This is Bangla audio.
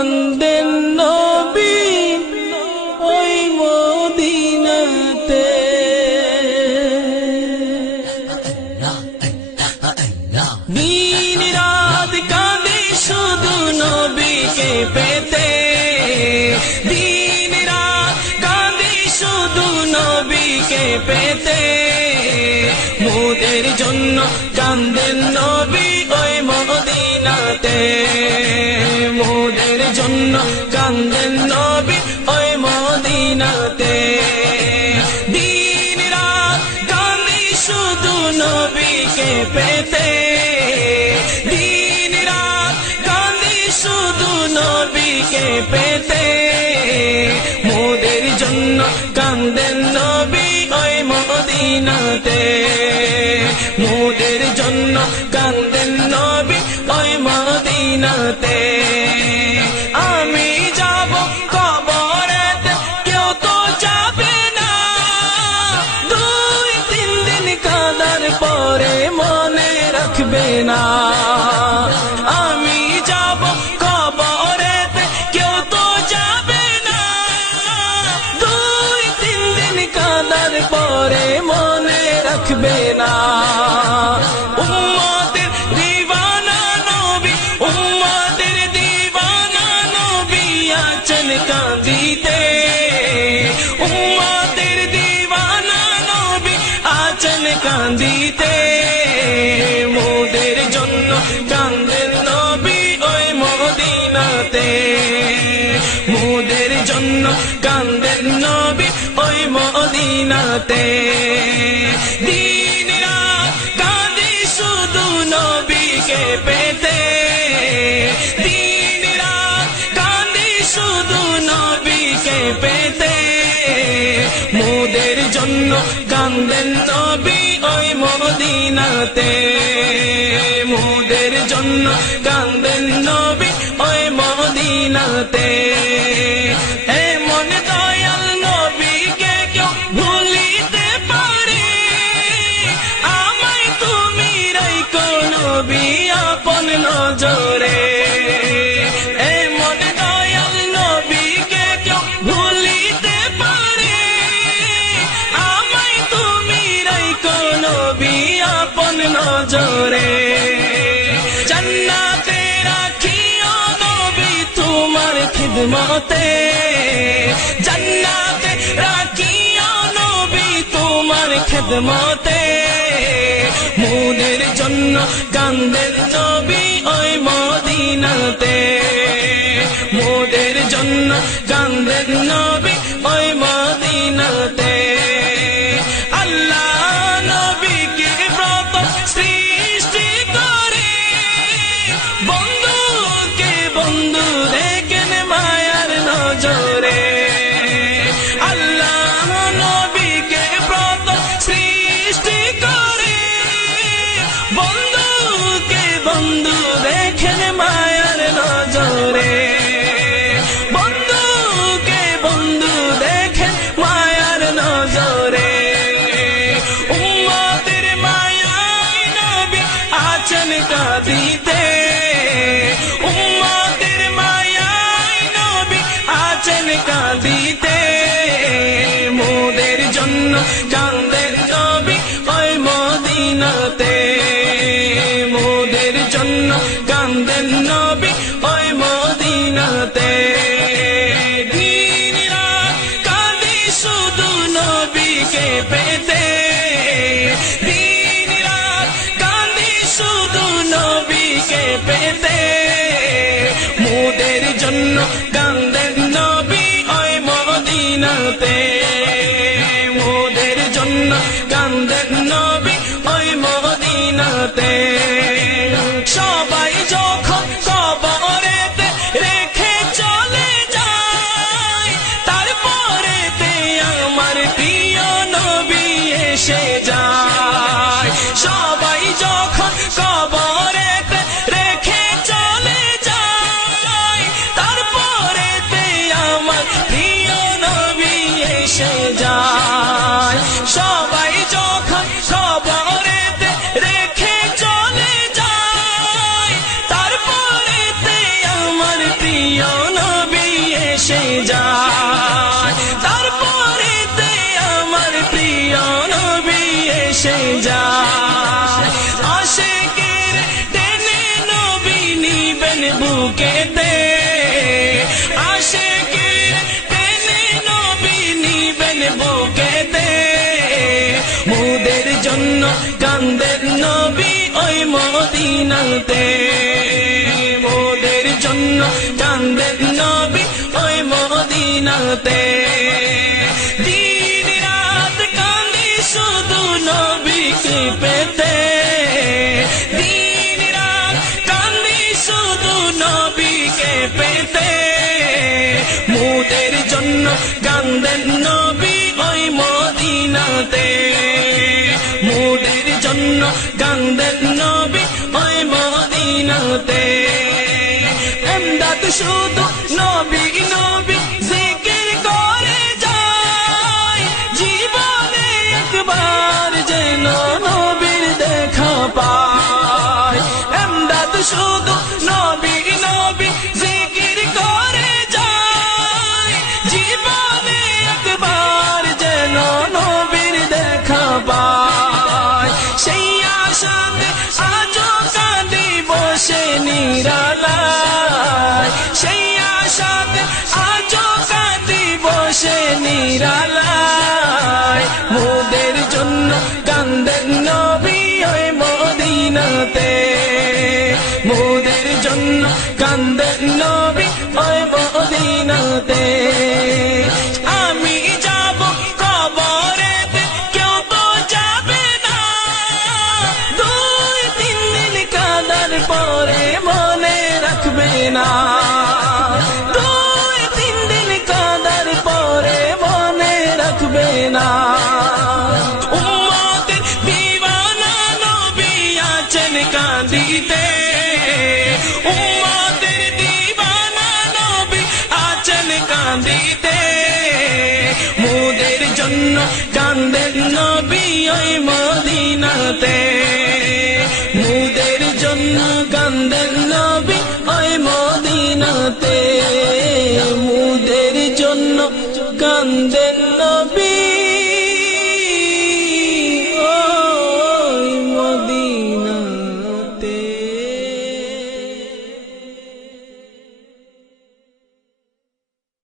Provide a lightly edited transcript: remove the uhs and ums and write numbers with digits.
কান্দেন নবী ওই মদিনাতে। দিন রাত কাঁদে শুধু নবীকে পেতে, দিন রাত কাঁদে শুধু নবীকে পেতে। মোদের জন্য কান্দেন নবী ওই মদিনাতে, মোদের জন্য কান্দেন নবী ওই মদিনাতে। দিন রাত কাঁদে শুধু নবীকে পেতে, দিন রাত কাঁদে শুধু নবীকে পেতে। মোদের জন্য কান্দেন নবী ওই মদিনাতে, মোদের জন্য কান্দেন নবী ওই মদিনাতে। আমি যাব কবরেতে কেউ তো যাবে না, 2-3 দিন কাঁদার পরে মনে রাখবে না। আমি যাব কবরেতে কেউ তো যাবে না, 2-3 দিন কাঁদার পরে মনে রাখবে না। উম্মতের দিওয়ানা নবী, উম্মতের দিওয়ানা নবী আছেন কাঁদিতে, উম্মতের দিওয়ানা নবী আছেন কাঁদিতে। মোদের জন্য কান্দেন নবী ওই মদিনাতে, মোদের জন্য কান্দেন নবী ওই মদিনাতে। দিন রাত কাঁদি শুধু নবীকে পেতে, দিন রাত কাঁদি শুধু নবীকে পেতে। মোদের জন্য কান্দেন নবী ওই মদিনাতে, মোদের জন্য কান্দেন নবী ওই মদিনাতে। এমন দয়াল নবীকে কেউ ভুলিতে পারে, আমায় তুমি রাখো নবী আপন নজরে। এমন দয়াল নবীকে কেউ ভুলিতে পারে, আমায় তুমি রাখো নবী আপন নজরে। জান্নাতে রাখিও নবী তোমার খিদমতে, জান্নাতে রাখিও নবী তোমার খিদমতে। মোদের জন্য কান্দেন নবী ওই মদিনাতে, মোদের জন্য কান্দেন নবী ওই মদিনাতে। আল্লাহ নবীকে প্রথম সৃষ্টি করে, বন্ধুকে বন্ধু দেখেন মায়ার নজরে। আল্লাহ নবীকে প্রথম সৃষ্টি করে, বন্ধুকে বন্ধু দেখেন মায়ার নজরে। বন্ধুকে বন্ধু দেখেন মায়ার নজরে। উম্মতের মায়ায় নবী আছেন কাঁদিতে, উম্মতের মায়ায় নবী আছেন কাঁদিতে। মোদের জন্য কান্দেন নবী ওই মদিনাতে, মোদের জন্য কান্দেন নবী ওই মদিনাতে। দিন রাত কাঁদি শুধু নবীকে পেতে, দিন রাত কাঁদি শুধু নবীকে পেতে। মোদের জন্য কান্দেন নবী ওই মদিনাতে, মোদের জন্য কান্দেন নবী ওই মদিনাতে। সবাই যখন কবরেতে রেখে চলে যায়, তারপরেতে আমার প্রিয় নবী এসে যায়। সবাই যখন কবরেতে রেখে চলে যায়, তারপরেতে আমার প্রিয় নবী এসে যায়। সবাই যখন কবরেতে রেখে চলে মদিনাতে মোদের জন্য কান্দেন নবী ওই মদিনাতে দিন রাত কান্দি শুধু নবীকে পেতে দিন রাত কান্দি শুধু নবীকে পেতে মোদের জন্য কান্দেন নবী ওই মদিনাতে মোদের জন্য কান্দেন নবী ওই মদিনাতে এমদাদ শুধু নবী নবী জিকির করে যায় জীবনে একবার যেন নবীর দেখা পায় এমদাদ শুধু নবী নবী জিকির করে যায় জীবনে একবার যেন নবীর দেখা পায় সেই আশাতে আজও কাঁদি বসে নিরালায় সেই আশাতে আজও কাঁদি বসে নিরালায় মোদের জন্য কান্দেন নবী ওই মদিনাতে মোদের জন্য কান্দেন নবী ওই মদিনাতে আমি যাব কবরেতে কেউ তো যাবে না দুই তিন দিন কাঁদার পরে মনে রাখবে না দুই তিন দিন কাঁদার পরে মনে রাখবে না উম্মতের দিওয়ানা নবী আছেন কাঁদিতে উম্মতের দিওয়ানা নবী আছেন কাঁদিতে মোদের জন্য কান্দেন নবী ওই মদিনাতে